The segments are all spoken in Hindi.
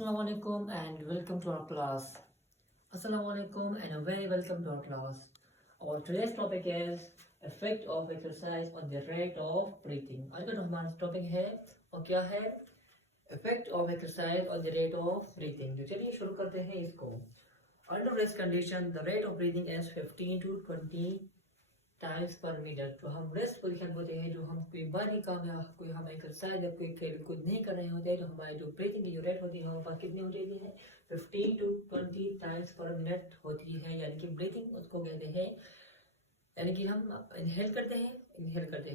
Assalamu alaikum and welcome to our class. Assalamu alaikum and a very welcome to our class. Our today's topic is effect of exercise on the rate of breathing. आज का जो हमारा टॉपिक है वो क्या है? Effect of exercise on the rate of breathing. तो चलिए शुरू करते हैं इसको. Under rest condition, the rate of breathing is 15 to 20 times per minute. तो हम रेस्ट पोजीशन होते हैं, जो हम कोई बारी काम या कोई हम एक्सरसाइज या कोई खेल कूद नहीं कर रहे होते हैं, तो हमारी जो ब्रीथिंग की जो रेट होती है हमारे पास कितनी हो जाती है 15 to 20 टाइम्स पर मिनट होती है. यानी कि ब्रीथिंग उसको कहते हैं, यानी कि हम इनहेल करते हैं,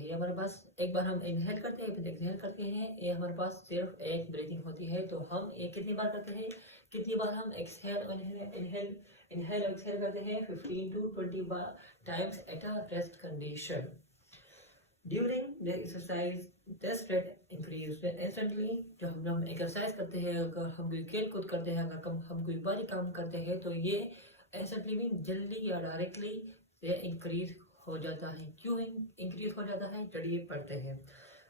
ये हमारे पास एक बार हम इनहेल करते हैं फिर एक्सहेल करते हैं, ये हमारे पास सिर्फ एक ब्रीथिंग होती है. तो हम ये कितनी बार करते हैं, कितनी बार हम एक्सहेल इनहेल और एक्सहेल करते हैं 15 to 20 times at a rest condition. During the exercise, this rate increase instantly. जब हम एक्सरसाइज करते हैं, अगर हम कोई खेल कूद करते हैं, अगर हम कोई बारी काम करते हैं, तो ये इंस्टेंटली में जल्दी या डायरेक्टली से इंक्रीज हो जाता है. क्यों इंक्रीज हो जाता है, चलिए पढ़ते हैं.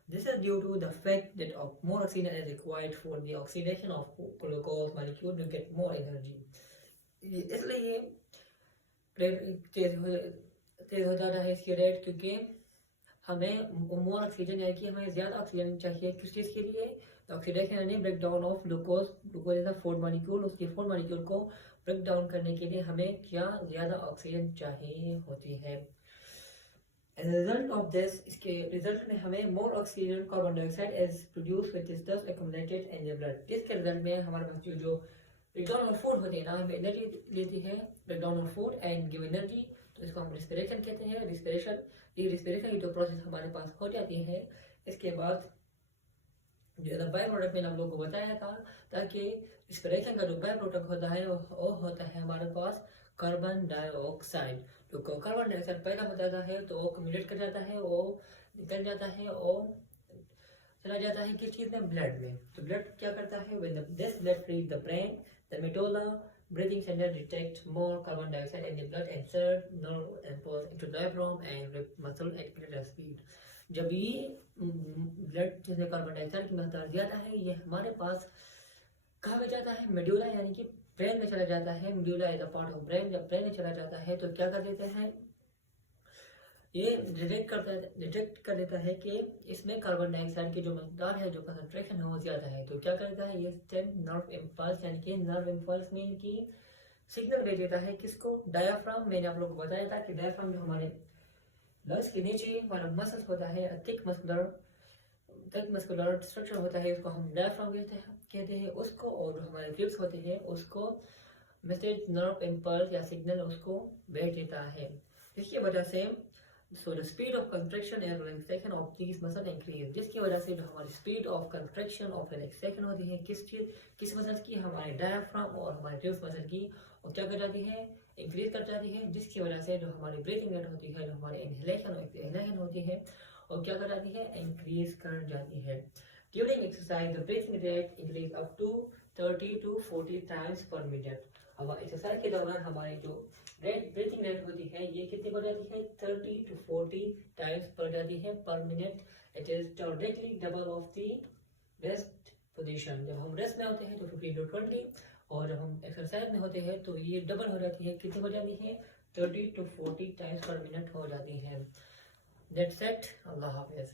This is due to the fact that more oxygen is required for the oxidation of glucose molecule to get more energy. इसलिए तेज हो जाता है इसकी रेट, क्योंकि हमें मोर ऑक्सीजन यानी कि हमें ज़्यादा ऑक्सीजन चाहिए. किस चीज़ के लिए? ऑक्सीडेशन यानी break down of glucose is a food molecule. उसके फूड मॉलिक्यूल को ब्रेक डाउन करने के लिए हमें क्या ज़्यादा ऑक्सीजन चाहिए होती है. As a result of this, इसके रिजल्ट में हमें मोर oxygen carbon dioxide is produce which is thus accumulated in the blood. जिसके रिजल्ट में हमारे पास जो ब्रेकडाउन ऑफ फूड होती है ना, हमें एनर्जी लेती है, breakdown of food and give energy. तो इसको हम रिस्पिरेशन कहते हैं. रिस्पिरेशन की जो प्रोसेस हमारे पास हो जाती है, इसके बाद जो बाय प्रोडक्ट मैंने आप लोगों को बताया था, ताकि रिस्पिरेशन का जो बाय प्रोडक्ट होता है वो होता है हमारे पास कार्बन डाइऑक्साइड. तो कार्बन डाइऑक्साइड पैदा हो जाता है, तो वो कम्युलेट कर जाता है, वो निकल जाता है और चला जाता है किस चीज़ में, ब्लड में. तो ब्लड क्या करता है, when this blood reaches the brain, the medulla breathing center detect more carbon dioxide in the blood and serve nerve impulse into diaphragm and rib muscle at greater speed. जब ये ब्लड जिसमें कार्बन डाइऑक्साइड की मात्रा ज़्यादा है, ये हमारे पास कहाँ पे जाता है, मेडुला यानी कि ब्रेन में चला जाता है. Medulla is a part of brain. जब ब्रेन में चला जाता है तो क्या कर देते हैं, ये डिटेक्ट कर देता है कि इसमें कार्बन डाइऑक्साइड की जो मकदार है, जो कंसंट्रेशन है वो ज़्यादा है. तो क्या करता है, ये सेंड नर्व इम्पल्स, यानी कि नर्व इम्पल्स में की सिग्नल दे देता है किसको, डायाफ्राम. मैंने आप लोगों को बताया था कि डायाफ्राम जो हमारे लंग्स के नीचे वाला मसल्स होता है, थिक मस्कुलर स्ट्रक्चर होता है, उसको हम डायाफ्राम कहते हैं उसको. और जो हमारे रिब्स होते हैं उसको मैसेज नर्व इम्पल्स या सिग्नल उसको भेज देता है. इसकी वजह से so the speed of contraction and relaxation of these muscle increase. जिसकी वजह से जो हमारी स्पीड ऑफ कंट्रैक्शन और रिलैक्सेशन होती है किस मसल की, हमारे डायफ्राम और हमारे रिब्स मसल की, और क्या कर जाती है, इंक्रीज कर जाती है. जिसकी वजह से जो हमारी ब्रीथिंग रेट होती है, जो हमारी इनहेलेशन और एक्सहेलेशन होती है, और क्या कर जाती है, इंक्रीज कर जाती है. During exercise the breathing rate increase up to 30 to 40 times per minute. अब एक्सरसाइज के दौरान हमारी जो ब्रीथिंग रेट होती है ये कितनी बढ़ जाती है, 30 to 40 टाइम्स बढ़ जाती है पर minute. It is directly double of the rest position. जब हम रेस्ट में होते हैं तो 15 to 20, और जब हम एक्सरसाइज में होते हैं तो ये डबल हो जाती है. कितनी हो जाती है, 30 to 40 टाइम्स पर मिनट हो जाती है. That's it. अल्लाह हाफिज़.